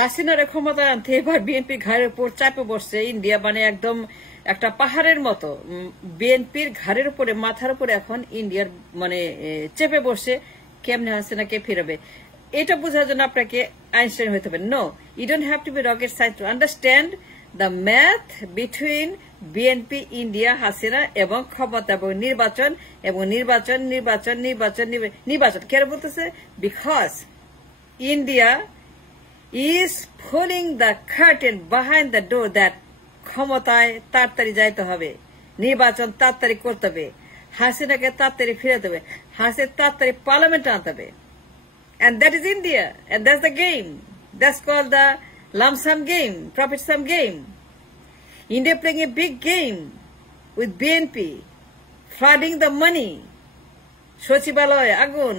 হাসিনার ক্ষমতা আনতে এবার বিএনপি ঘাড়ের উপর চাপে বসছে ইন্ডিয়া, মানে একদম একটা পাহাড়ের মতো বিএনপির ঘাড়ের উপরে, মাথার উপরে এখন ইন্ডিয়ার মানে চেপে বসছে। কেমনে হাসিনাকে ফিরাবে এটা বোঝার জন্য আপনাকে আইনস্টাইন হইতে হবে। No, you don't have to be rocket science to understand the math between BNP, India, Hasina এবং ক্ষমতা এবং নির্বাচন এবং নির্বাচন নির্বাচন নির্বাচন নির্বাচন কেন বলতেছে? Because India is pulling the curtain behind the door that ক্ষমতায় তাড়াতাড়ি যাইতে হবে, নির্বাচন তাড়াতাড়ি করতে হবে, হাসিনাকে তাড়াতাড়ি ফিরাতে হবে, হাসিনা তাড়াতাড়ি পার্লামেন্ট আনতে হবে। And that is India, and that's the game. That's called the lump sum game, profit sum game. India playing a big game with BNP, flooding the money, সচিবালয় আগুন,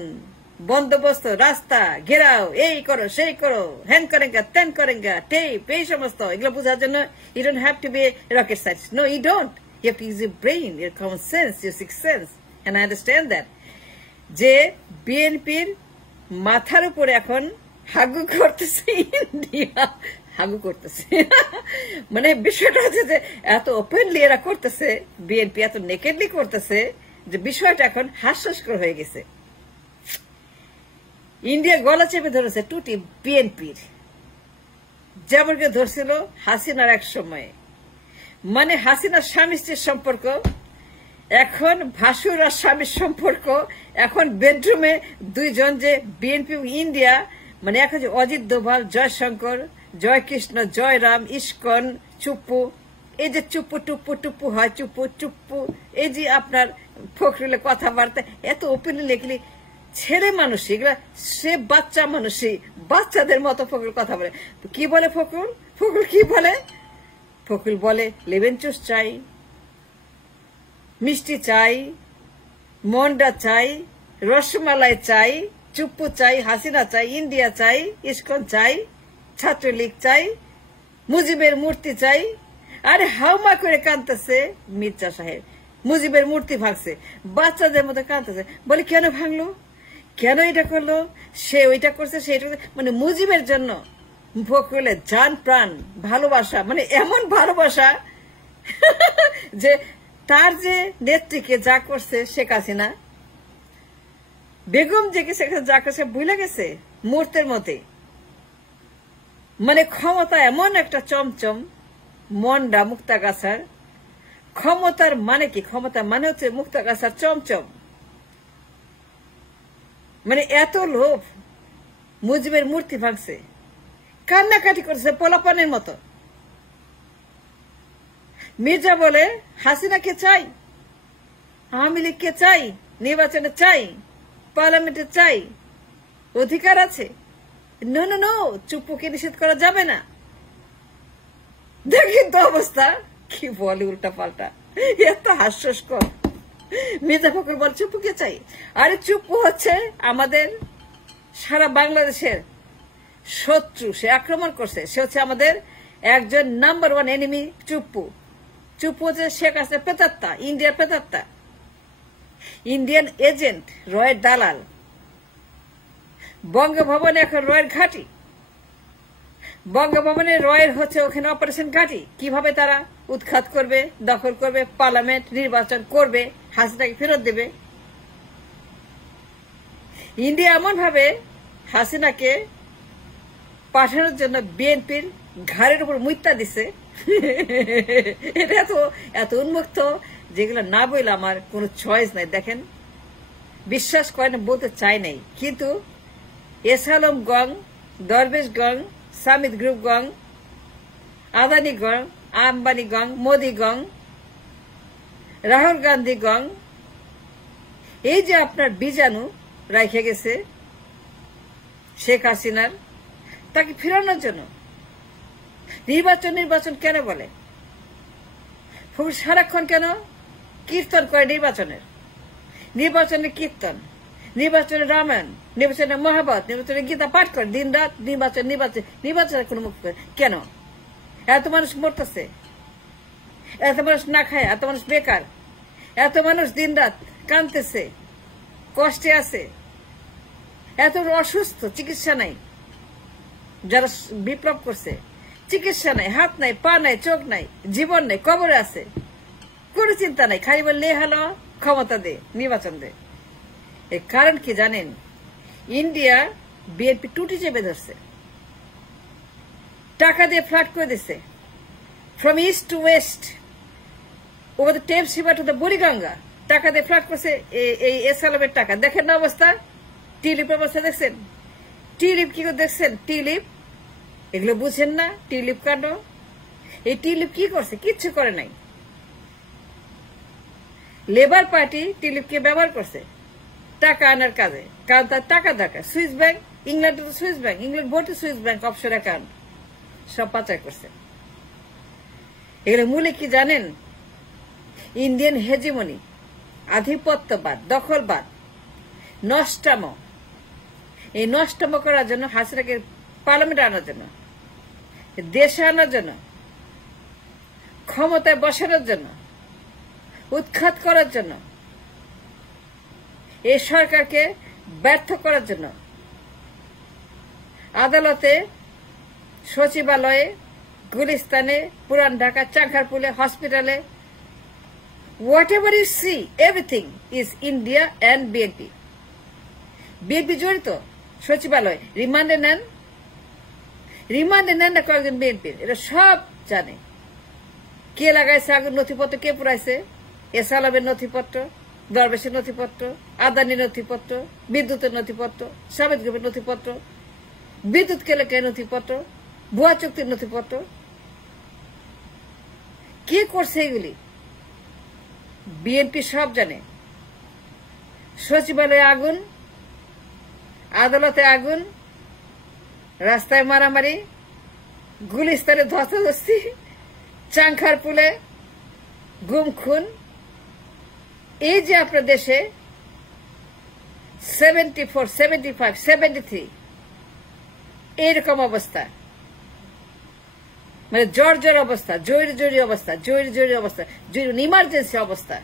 বন্দোবস্ত, রাস্তা ঘেরাও, এই করো সেই করো, হ্যান করেঙ্গা তেন করেঙ্গা, টেপ, এই সমস্ত এগুলো বোঝার জন্য you don't have to be a rocket scientist. No, you don't. You have to use your brain, your common sense, your sixth sense. And I understand that. যে বিএনপির মাথার উপরে এখন হাগু করতেছে ইন্ডিয়া, হাগু করতেছে মানে বিষয়টা হচ্ছে যে এত ওপেনলি এরা করতেছে, বিএনপি এত নেকেডলি করতেছে যে বিষয়টা এখন হাস্যস্কর হয়ে গেছে। ইন্ডিয়া গলা চেপে ধরেছে টুটি বিএনপির, যেমন কে ধরছিল হাসিনার এক সময়ে। মানে হাসিনার স্বামী স্ত্রীর সম্পর্ক এখন ভাসুর আর স্বামীর সম্পর্ক, এখন বেডরুমে দুইজন যে বিএনপি ইন্ডিয়া, মানে এখন যে অজিত দোভাল, জয়শঙ্কর, জয়কৃষ্ণ, জয়রাম, ইস্কন, চুপ্পু, এই যে চুপ্পু টুপ্পু টুপ্পু হয়, চুপ্পু চুপ্পু, এই যে আপনার ফখরুলের কথাবার্তা এত ওপেনলি লেখলি, ছেলে মানুষ এগুলা, সে বাচ্চা মানুষই, বাচ্চাদের মতো ফখরুল কথা বলে। কি বলে ফখরুল? ফখরুল কি বলে? ফখরুল বলে লেমন জুস চাই, মিষ্টি চাই, মন্ডা চাই, রসমালাই চাই, চুপ্পু চাই, হাসিনা চাই, ইন্ডিয়া চাই, ইস্কন চাই, ছাত্রলীগ চাই, মুজিবের মূর্তি চাই। আরে হাউমা করে কাঁদতেছে মির্জা সাহেব, মুজিবের মূর্তি ভাঙছে, বাচ্চাদের মতো কাঁদতেছে। বলে কেন ভাঙলো, কেন এটা করলো, সে ওইটা করছে, সেটা, মানে মুজিবের জন্য ফখরুলের জান প্রাণ ভালোবাসা, মানে এমন ভালোবাসা যে তার যে নেত্রীকে যা করছে শেখ হাসিনা, বেগম যে যা করছে ভুলে গেছে মুহূর্তের মধ্যে। মানে ক্ষমতা এমন একটা চমচম মন্ডা মুক্তাগাছার, ক্ষমতার মানে কি? ক্ষমতা মানে হচ্ছে মুক্তাগাছার চমচম। মানে এত লোভ, মুজিবের মূর্তি ভাঙছে, কান্নাকাটি করছে পোলাপানের মতো। মির্জা বলে হাসিনাকে চাই, আওয়ামী লীগকে চাই, নির্বাচনে চাই, পার্লামেন্টে চাই, অধিকার আছে। নো নো নো, চুপ্পুকে নিষেধ করা যাবে না। দেখেন তো অবস্থা, কি বলে উল্টা পাল্টা, এত হাস্যস্কর। মির্জা ফখরুল বলে চুপ্পুকে চাই। আরে চুপ্পু হচ্ছে আমাদের সারা বাংলাদেশের শত্রু, সে আক্রমণ করছে, সে হচ্ছে আমাদের একজন number one enemy. Chuppu Chuppu হচ্ছে শেখ হাসিনার প্রেতাত্মা, ইন্ডিয়ার প্রেতাত্মা, ইন্ডিয়ান এজেন্ট, রয়ের দালাল। বঙ্গভবনে এখন রয়ের ঘাঁটি, বঙ্গভবনে রয়ের হচ্ছে ওখানে অপারেশন ঘাঁটি। কিভাবে তারা উৎখাত করবে, দখল করবে, পার্লামেন্ট নির্বাচন করবে, হাসিনাকে ফেরত দেবে। ইন্ডিয়া এমন ভাবে হাসিনাকে পাঠানোর জন্য বিএনপির ঘাড়ের উপর মুইত্তা দিছে, এটা এত উন্মুক্ত যেগুলো না বললে আমার কোনো চয়েস নাই। দেখেন, বিশ্বাস করেন, বলতে চাই নাই, কিন্তু এস আলম গং, দরবেশ গং, সামিদ গ্রুপ গং, আদানি গং, আম্বানি গং, মোদি গং, রাহুল গান্ধী গং, এই যে আপনার বীজাণু রাখে গেছে শেখ হাসিনার, তাকে ফেরানোর জন্য নির্বাচন কেন বলে? সারাক্ষণ কেন কীর্তন করে নির্বাচনের কীর্তন, নির্বাচনের রামায়ণ, নির্বাচনের মহাভারত, নির্বাচনের গীতা পাঠ করে দিন রাত, নির্বাচনের কোনো মুখ কেন? এত মানুষ মরতেছে, এত মানুষ না খায়, এত মানুষ বেকার, এত মানুষ দিন রাত কাঁদতেছে, কষ্টে আছে, এত অসুস্থ, চিকিৎসা নাই, যারা বিপ্লব করছে, চিকিৎসা নাই, হাত নাই, পা নাই, চোখ নাই, জীবন নাই, কবরে আছে, কোনো চিন্তা নাই, খালি বললে হলো ক্ষমতা দে, নির্বাচন দে। এর কারণ কি জানেন? ইন্ডিয়া বিএনপি টুটি চেপে ধরছে, টাকা দিয়ে ফ্লাড করে দিচ্ছে, from east two West, over the Thames river to the Buriganga, টাকা দিয়ে ফ্লাড করছে। এই এসআলএমের টাকা দেখেন না অবস্থা, টিউলিপের অবস্থা দেখছেন? টিউলিপ কি করে দেখছেন? টিউলিপ এগুলো বুঝেন না? টিউলিপ কাণ্ড, এই টিউলিপ কি করছে? কিচ্ছু করে নাই। লেবার পার্টি টিউলিপকে ব্যবহার করছে টাকা আনার কাজে, কারণ তার টাকা দরকার। সুইস ব্যাংক, ইংল্যান্ডে তো সুইস ব্যাংক, ইংল্যান্ড ভর্তি সুইস ব্যাংক অফশোর অ্যাকাউন্ট, সব পাচার করছে। এগুলো মূলে কি জানেন? ইন্ডিয়ান হেজিমনি, আধিপত্যবাদ, দখলবাদ, নষ্টামো। এই নষ্টামো করার জন্য, হাসিনাকে পার্লামেন্টে আনার জন্য, দেশে আনার জন্য, ক্ষমতায় বসানোর জন্য, উৎখাত করার জন্য, এই সরকারকে ব্যর্থ করার জন্য আদালতে, সচিবালয়ে, গুলিস্তানে, পুরান ঢাকা, চাংখারপুলে, হসপিটালে, whatever you see, everything is India and BNP. BNP জড়িত। সচিবালয় রিমান্ডে নেন না কয়েকজন বিএনপির, এটা সব জানে। কে লাগাইছে আগুন, নথিপত্র কে পুরাইছে, এসআলএমের নথিপত্র, দরবেশের নথিপত্র, আদানির নথিপত্র, বিদ্যুতের নথিপত্র, সাবেক গ্রুপের নথিপত্র, বিদ্যুৎ কেলেঙ্কারির নথিপত্র, ভুয়া চুক্তির নথিপত্র, কে করছে এগুলি? বিএনপি সব জানে। সচিবালয়ে আগুন, আদালতে আগুন, রাস্তায় মারামারি, গুলিস্তানে ধস্তাধস্তি, চাংখারপুলে গুম খুন। এই যে আপনার দেশে 74, 75, 73 এইরকম অবস্থা, মানে জর্জর অবস্থা, জরুরি অবস্থা, জরুরি অবস্থা, ইমার্জেন্সি অবস্থা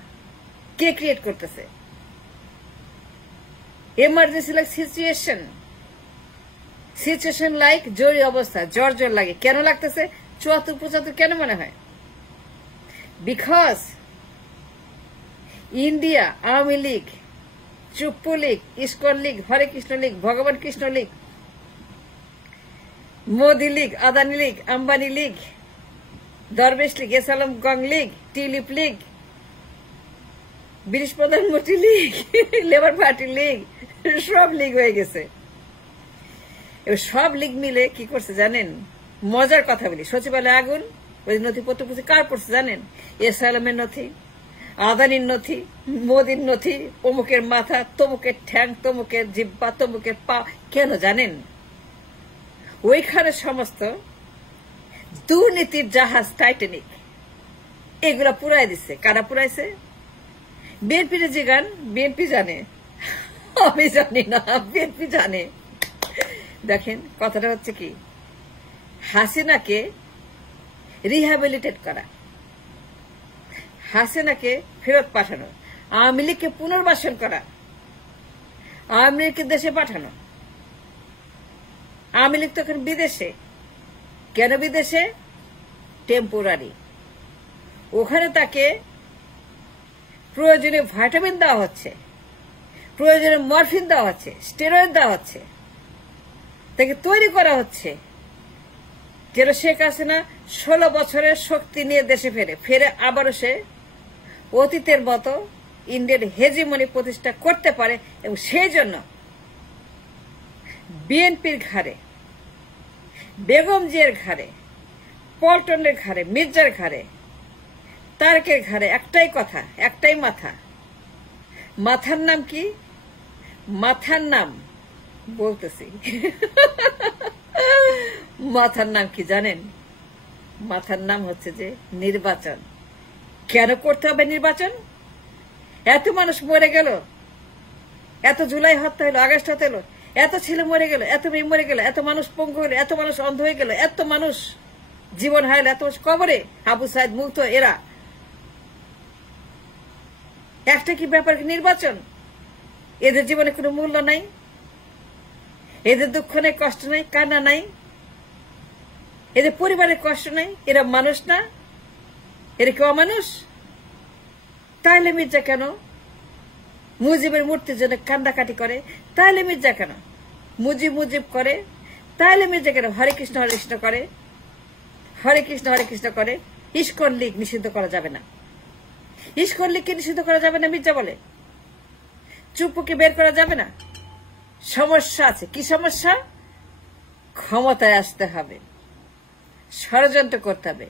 কে ক্রিয়েট করতেছে? এমার্জেন্সি লাইক সিচুয়েশন লাইক জরুরি অবস্থা, জর্জর লাগে। কেন লাগতেছে? 74, 75 কেন মনে হয়? Because India, Awami League, Chuppu League, ISKCON League, Hare Krishna League, ভগবান কৃষ্ণ লীগ, মোদী লীগ, আদানি লীগ, আম্বানি লীগ, দরবেশ লীগ, এসআলএম গং লীগ, টিউলিপ লীগ, ব্রিটিশ প্রধানমন্ত্রী লীগ, লেবার পার্টি লীগ, সব লীগ হয়ে গেছে। এবার সব লীগ মিলে কি করছে জানেন? মজার কথা বলি, সচিবালয়ে আগুন, ওই নথিপত্র পুঁজি কার পড়ছে জানেন? এসআলএমের নথি, আদানির নথি, মোদির নথি, অমুকের মাথা, তমুকের ঠ্যাং, তমুকের জিব্বা, তমুকের পা। কেন জানেন? ওইখানে সমস্ত দুর্নীতির জাহাজ টাইটানিক এগুলা পুরাই দিচ্ছে। কারা পুরাইছে? বিএনপির যে গান, বিএনপি জানে, আমি জানি না, বিএনপি জানে। দেখেন কথাটা হচ্ছে কি, হাসিনাকে রিহ্যাবিলিটেট করা, হাসিনাকে ফেরত পাঠানো, আওয়ামী লীগকে পুনর্বাসন করা, আওয়ামী লীগকে দেশে পাঠানো। আওয়ামী লীগ তো এখন বিদেশে। কেন বিদেশে? টেম্পোরারি। ওখানে তাকে প্রয়োজনীয় ভাইটামিন দেওয়া হচ্ছে, প্রয়োজনীয় মরফিন দেওয়া হচ্ছে, স্টেরয়েড দেওয়া হচ্ছে, তাকে তৈরি করা হচ্ছে যেন শেখ হাসিনা 16 বছরের শক্তি নিয়ে দেশে ফেরে আবারও সে অতীতের মতো ইন্ডিয়ার হেজিমনি প্রতিষ্ঠা করতে পারে। এবং সেই জন্য বিএনপির ঘাড়ে, বেগম জিয়ার ঘাড়ে, পল্টনের ঘাড়ে, মির্জার ঘাড়ে, তারেকের ঘাড়ে একটাই কথা, একটাই মাথা। মাথার নাম কি? মাথার নাম বলতেছি, মাথার নাম কি জানেন? মাথার নাম হচ্ছে যে নির্বাচন। কেন করতে হবে নির্বাচন? এত মানুষ মরে গেল, এত জুলাই হত্যা হলো, আগস্ট হত্যা হলো, এত ছেলে মরে গেল, এত মেয়ে মরে গেল, এত মানুষ পঙ্গু হলো, এত মানুষ অন্ধ হয়ে গেল, এত মানুষ জীবন হারাইল, এত কবরে, আবু সাইদ মুক্ত, এরা একটা কি ব্যাপার? নির্বাচন। এদের জীবনে কোনো মূল্য নাই, এদের দুঃখ নেই, কষ্ট নেই, কান্না নাই, এদের পরিবারের কষ্ট নাই? এরা মানুষ না? এরা কি অমানুষ? তাহলে মির্জা কেন মুজিবের মূর্তির জন্য কান্দাকাটি করে? তাহলে মির্জা কেন মুজিব মুজিব করে? তাহলে মির্জা কেন হরে কৃষ্ণ করে? হরে কৃষ্ণ করে? ইস্কন লীগ নিষিদ্ধ করা যাবে না। ইস্কন লীগকে নিষিদ্ধ করা যাবে না মির্জা বলে? চুপ্পুকে বের করা যাবে না? সমস্যা আছে। কি সমস্যা? ক্ষমতায় আসতে হবে, ষড়যন্ত্র করতে হবে,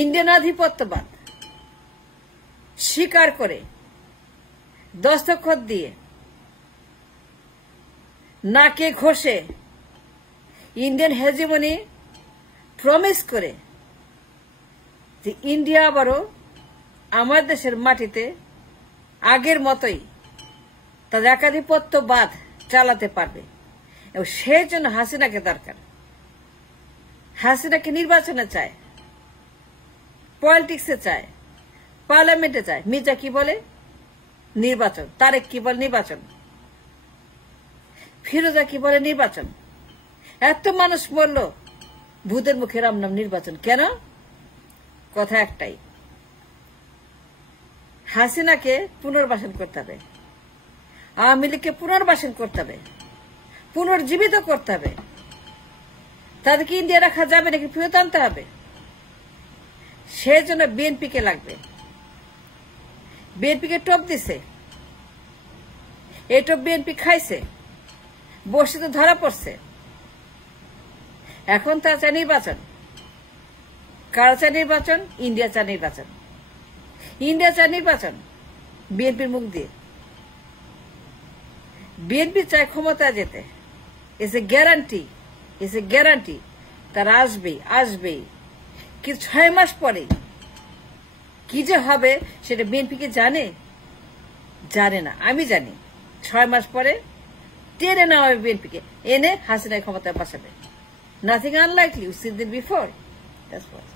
ইন্ডিয়ান আধিপত্যবাদ স্বীকার করে দস্তখত দিয়ে নাকে ঘষে ইন্ডিয়ান হেজিমনি প্রমিস করে যে ইন্ডিয়া আবারও আমার দেশের মাটিতে আগের মতোই তাদের একাধিপত্যবাদ চালাতে পারবে। এবং সেই জন্য হাসিনাকে দরকার। হাসিনাকে নির্বাচনে চায়, পলিটিক্সে চায়, পার্লামেন্টে চায়। মির্জা কি বলে? নির্বাচন। তারেক কি বলে? নির্বাচন। ফিরোজা কি বলে? নির্বাচন। এত মানুষ বলল ভূতের মুখে রাম নাম নির্বাচন কেন? কথা একটাই, হাসিনাকে পুনর্বাসন করতে হবে, আওয়ামী লীগকে পুনর্বাসন করতে হবে, পুনর্জীবিত করতে হবে। তাদেরকে ইন্ডিয়া রাখা যাবে নাকি ফেরত আনতে হবে। সেই জন্য বিএনপিকে লাগবে। বিএনপিকে টপ দিছে, এই টপ বিএনপি খাইছে, বসে তো ধরা পড়ছে। এখন তা চায় নির্বাচন। কারা চায় নির্বাচন? ইন্ডিয়া চায় নির্বাচন। ইন্ডিয়া চায় নির্বাচন বিএনপির মুখ দিয়ে। বিএনপি চায় ক্ষমতায় যেতে। ইটস এ গ্যারান্টি তারা আসবেই। কিন্তু 6 মাস পরে কি যে হবে সেটা বিএনপি কি জানে না। আমি জানি 6 মাস পরে টেনে নেওয়া হবে বিএনপিকে, এনে হাসিনার ক্ষমতায় বসাবে। Nothing unlikely. You've seen it before. That's what.